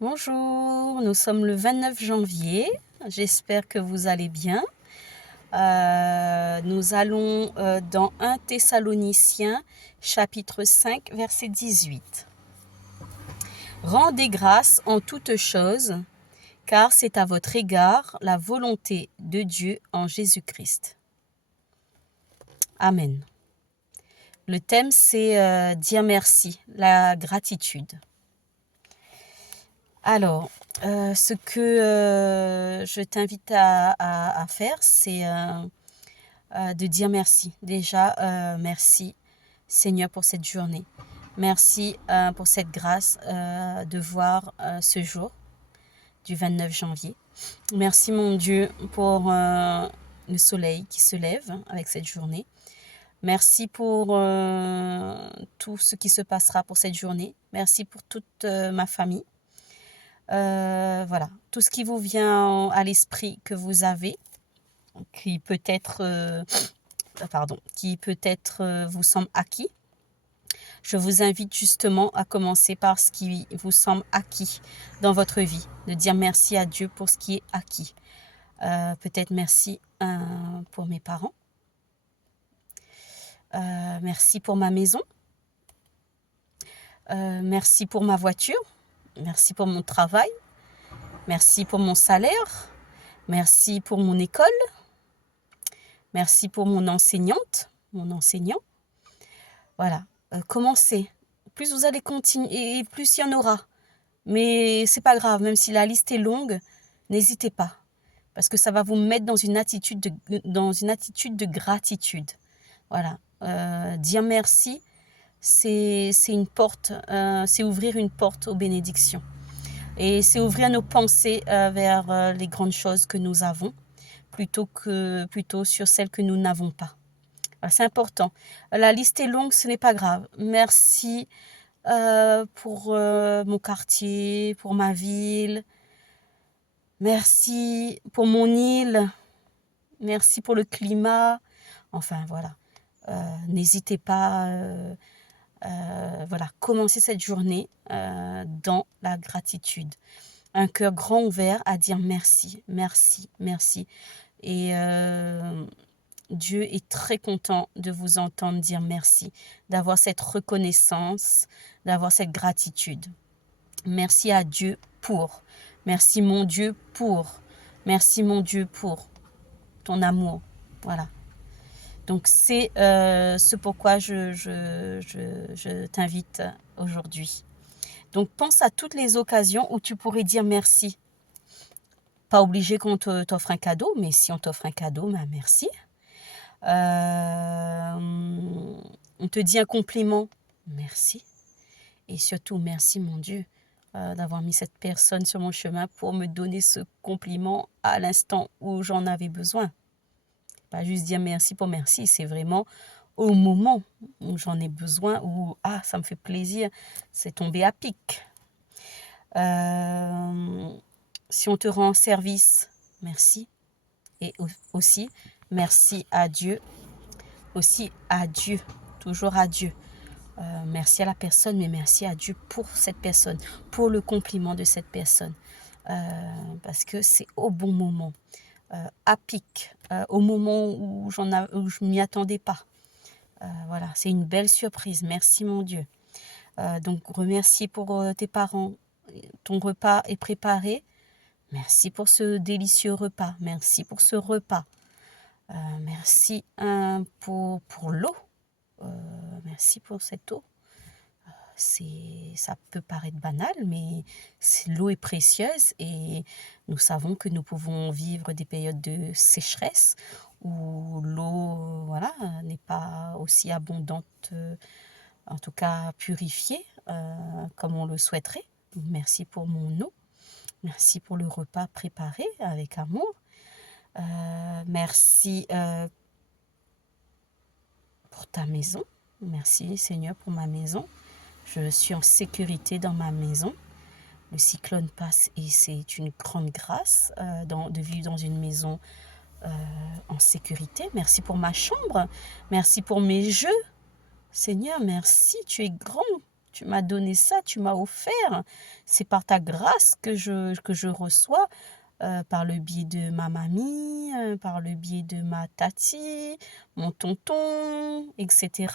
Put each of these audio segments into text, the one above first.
Bonjour, nous sommes le 29 janvier. J'espère que vous allez bien. Nous allons dans 1 Thessaloniciens, chapitre 5, verset 18. Rendez grâce en toutes choses, car c'est à votre égard la volonté de Dieu en Jésus-Christ. Amen. Le thème, c'est dire merci, la gratitude. Alors, ce que je t'invite à faire, c'est de dire merci. Déjà, merci Seigneur pour cette journée. Merci pour cette grâce de voir ce jour du 29 janvier. Merci mon Dieu pour le soleil qui se lève avec cette journée. Merci pour tout ce qui se passera pour cette journée. Merci pour toute ma famille. Voilà, tout ce qui vous vient à l'esprit que vous avez, qui peut-être vous semble acquis. Je vous invite justement à commencer par ce qui vous semble acquis dans votre vie, de dire merci à Dieu pour ce qui est acquis. Peut-être merci pour mes parents, merci pour ma maison, merci pour ma voiture, merci pour mon travail, merci pour mon salaire, merci pour mon école, merci pour mon enseignante, mon enseignant. Voilà, commencez. Plus vous allez continuer, et plus il y en aura. Mais c'est pas grave, même si la liste est longue, n'hésitez pas. Parce que ça va vous mettre dans une attitude de gratitude. Voilà, dire merci, c'est une porte, c'est ouvrir une porte aux bénédictions. Et c'est ouvrir nos pensées vers les grandes choses que nous avons, plutôt sur celles que nous n'avons pas. Alors, c'est important. La liste est longue, ce n'est pas grave. Merci pour mon quartier, pour ma ville. Merci pour mon île. Merci pour le climat. Enfin, voilà. N'hésitez pas. Voilà, commencez cette journée dans la gratitude. Un cœur grand ouvert à dire merci, merci, merci. Et Dieu est très content de vous entendre dire merci, d'avoir cette reconnaissance, d'avoir cette gratitude. Merci à Dieu pour. Merci mon Dieu pour. Merci mon Dieu pour ton amour. Voilà. Donc c'est ce pourquoi je t'invite aujourd'hui. Donc pense à toutes les occasions où tu pourrais dire merci. Pas obligé qu'on t'offre un cadeau, mais si on t'offre un cadeau, ben merci. On te dit un compliment, merci. Et surtout, merci mon Dieu d'avoir mis cette personne sur mon chemin pour me donner ce compliment à l'instant où j'en avais besoin. Pas juste dire merci pour merci, c'est vraiment au moment où j'en ai besoin, où ça me fait plaisir, c'est tombé à pic. Si on te rend service, merci. Et aussi, merci à Dieu. Aussi à Dieu, toujours à Dieu. Merci à la personne, mais merci à Dieu pour cette personne, pour le compliment de cette personne. Parce que c'est au bon moment, à pic, au moment où je ne m'y attendais pas. Voilà, c'est une belle surprise. Merci mon Dieu. Donc, remercier pour tes parents. Ton repas est préparé. Merci pour ce délicieux repas. Merci pour ce repas. Merci pour l'eau. Merci pour cette eau. Ça peut paraître banal, mais l'eau est précieuse et nous savons que nous pouvons vivre des périodes de sécheresse où l'eau n'est pas aussi abondante, en tout cas purifiée, comme on le souhaiterait. Merci pour mon eau. Merci pour le repas préparé avec amour. Merci pour ta maison. Merci Seigneur pour ma maison. Je suis en sécurité dans ma maison. Le cyclone passe et c'est une grande grâce de vivre dans une maison en sécurité. Merci pour ma chambre. Merci pour mes jeux. Seigneur, merci. Tu es grand. tu m'as donné ça, tu m'as offert. C'est par ta grâce que je reçois, par le biais de ma mamie, par le biais de ma tati, mon tonton, etc.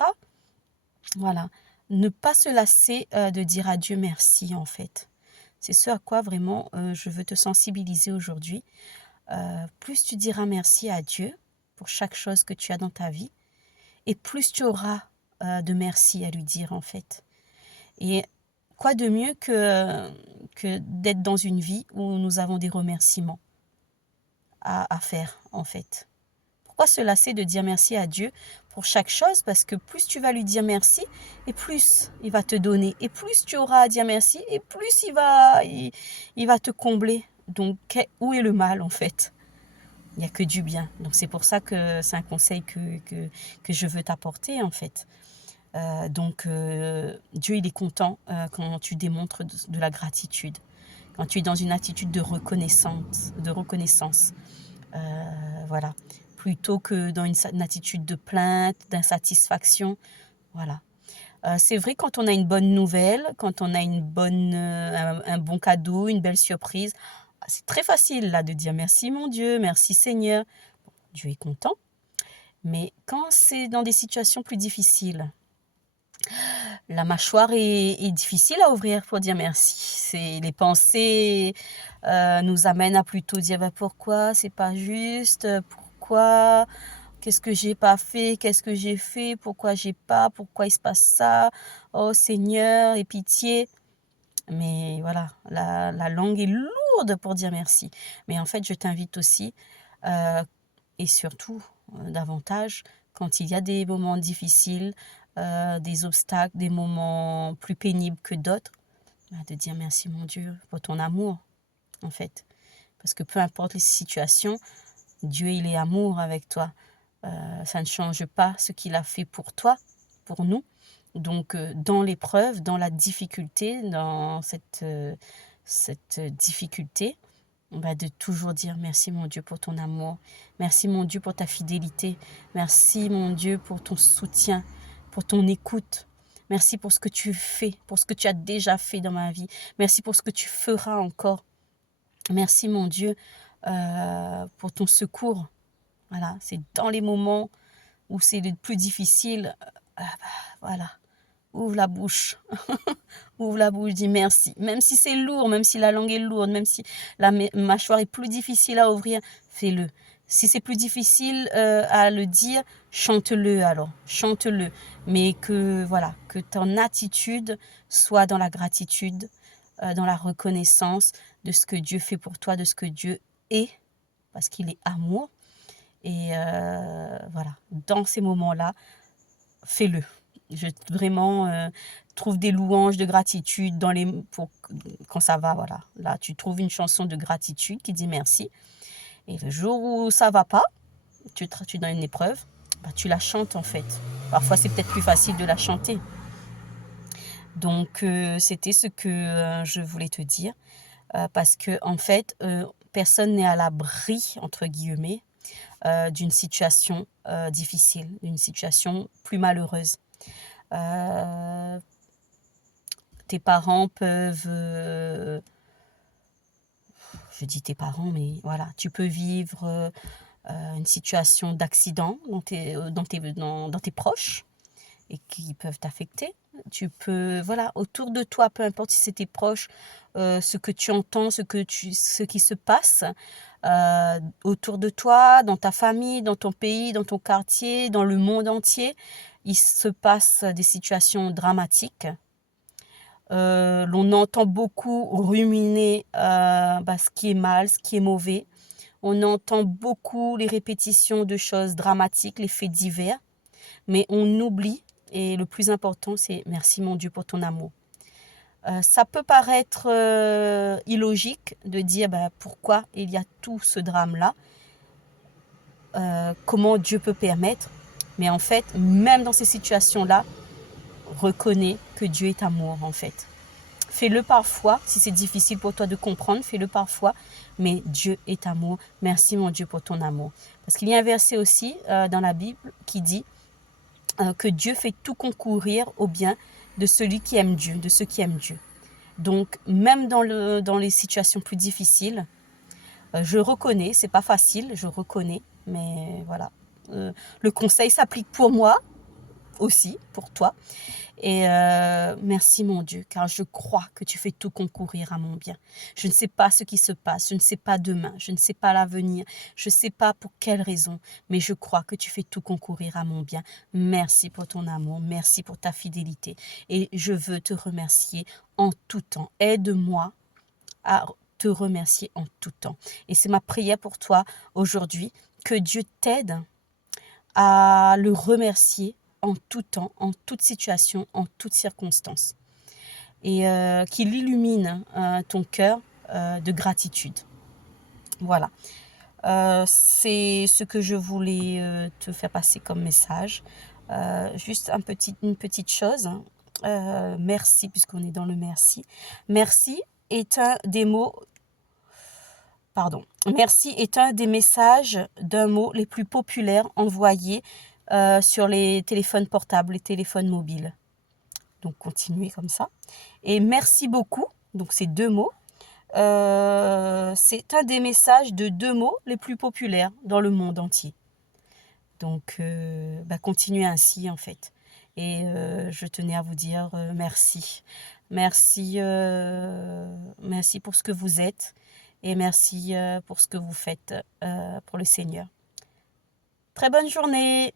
Voilà. Ne pas se lasser de dire à Dieu merci, en fait. C'est ce à quoi vraiment je veux te sensibiliser aujourd'hui. Plus tu diras merci à Dieu pour chaque chose que tu as dans ta vie, et plus tu auras de merci à lui dire, en fait. Et quoi de mieux que d'être dans une vie où nous avons des remerciements à faire, en fait. Pourquoi se lasser de dire merci à Dieu pour chaque chose? Parce que plus tu vas lui dire merci, et plus il va te donner. Et plus tu auras à dire merci, et plus il va te combler. Donc, où est le mal, en fait? Il n'y a que du bien. Donc, c'est pour ça que c'est un conseil que je veux t'apporter, en fait. Dieu, il est content quand tu démontres de la gratitude. Quand tu es dans une attitude de reconnaissance. Voilà. Plutôt que dans une attitude de plainte, d'insatisfaction. Voilà. C'est vrai, quand on a une bonne nouvelle, quand on a un bon cadeau, une belle surprise, c'est très facile là de dire merci mon Dieu, merci Seigneur. Dieu est content. Mais quand c'est dans des situations plus difficiles, la mâchoire est difficile à ouvrir pour dire merci. Les pensées nous amènent à plutôt dire bah, pourquoi c'est pas juste, pourquoi, qu'est-ce que j'ai pas fait, qu'est-ce que j'ai fait, pourquoi j'ai pas, pourquoi il se passe ça, oh Seigneur, aie pitié. Mais voilà, la langue est lourde pour dire merci. Mais en fait, je t'invite aussi, et surtout davantage, quand il y a des moments difficiles, des obstacles, des moments plus pénibles que d'autres, de dire merci mon Dieu pour ton amour, en fait. Parce que peu importe les situations, Dieu, il est amour avec toi. Ça ne change pas ce qu'il a fait pour toi, pour nous. Donc, dans l'épreuve, dans la difficulté, dans cette difficulté, de toujours dire merci mon Dieu pour ton amour, merci mon Dieu pour ta fidélité, merci mon Dieu pour ton soutien, pour ton écoute, merci pour ce que tu fais, pour ce que tu as déjà fait dans ma vie, merci pour ce que tu feras encore, merci mon Dieu pour ton secours. Voilà, c'est dans les moments où c'est le plus difficile, voilà, ouvre la bouche, ouvre la bouche, dis merci. Même si c'est lourd, même si la langue est lourde, même si la mâchoire est plus difficile à ouvrir, fais-le. Si c'est plus difficile à le dire, chante-le alors, chante-le. Mais que ton attitude soit dans la gratitude, dans la reconnaissance de ce que Dieu fait pour toi, de ce que Dieu est, parce qu'il est amour. Et voilà, dans ces moments-là, fais-le. Vraiment, trouve des louanges de gratitude quand ça va, voilà. Là, tu trouves une chanson de gratitude qui dit merci. Et le jour où ça va pas, tu es dans une épreuve, tu la chantes en fait. Parfois, c'est peut-être plus facile de la chanter. Donc, c'était ce que je voulais te dire. Parce que, en fait, personne n'est à l'abri, entre guillemets, d'une situation difficile, d'une situation plus malheureuse. Tes parents peuvent... je dis tes parents, mais voilà, tu peux vivre une situation d'accident dans tes proches et qui peuvent t'affecter. Tu peux, voilà, autour de toi, peu importe si c'est tes proches, ce que tu entends, ce qui se passe autour de toi, dans ta famille, dans ton pays, dans ton quartier, dans le monde entier, il se passe des situations dramatiques. L'on entend beaucoup ruminer ce qui est mal, ce qui est mauvais. On entend beaucoup les répétitions de choses dramatiques, les faits divers. Mais on oublie, et le plus important, c'est merci mon Dieu pour ton amour. Ça peut paraître illogique de dire pourquoi il y a tout ce drame-là, comment Dieu peut permettre. Mais en fait, même dans ces situations-là, reconnais que Dieu est amour en fait. Fais-le parfois, si c'est difficile pour toi de comprendre, fais-le parfois, mais Dieu est amour. Merci mon Dieu pour ton amour. Parce qu'il y a un verset aussi dans la Bible qui dit que Dieu fait tout concourir au bien de celui qui aime Dieu, de ceux qui aiment Dieu. Donc, même dans les situations plus difficiles, je reconnais, c'est pas facile, je reconnais, mais voilà. Le conseil s'applique pour moi aussi, pour toi. Et merci mon Dieu, car je crois que tu fais tout concourir à mon bien. Je ne sais pas ce qui se passe, je ne sais pas demain, je ne sais pas l'avenir, je ne sais pas pour quelle raison, mais je crois que tu fais tout concourir à mon bien. Merci pour ton amour, merci pour ta fidélité. Et je veux te remercier en tout temps. Aide-moi à te remercier en tout temps. Et c'est ma prière pour toi aujourd'hui, que Dieu t'aide à le remercier en tout temps, en toute situation, en toutes circonstances. Et qu'il illumine ton cœur de gratitude. Voilà. C'est ce que je voulais te faire passer comme message. Juste une petite chose. Merci, puisqu'on est dans le merci. Merci est un des mots... Pardon. Merci est un des messages d'un mot les plus populaires envoyés sur les téléphones portables, les téléphones mobiles. Donc, continuez comme ça. Et merci beaucoup, donc c'est 2 mots. C'est un des messages de 2 mots les plus populaires dans le monde entier. Donc, continuez ainsi, en fait. Et je tenais à vous dire merci. Merci, merci pour ce que vous êtes. Et merci pour ce que vous faites pour le Seigneur. Très bonne journée!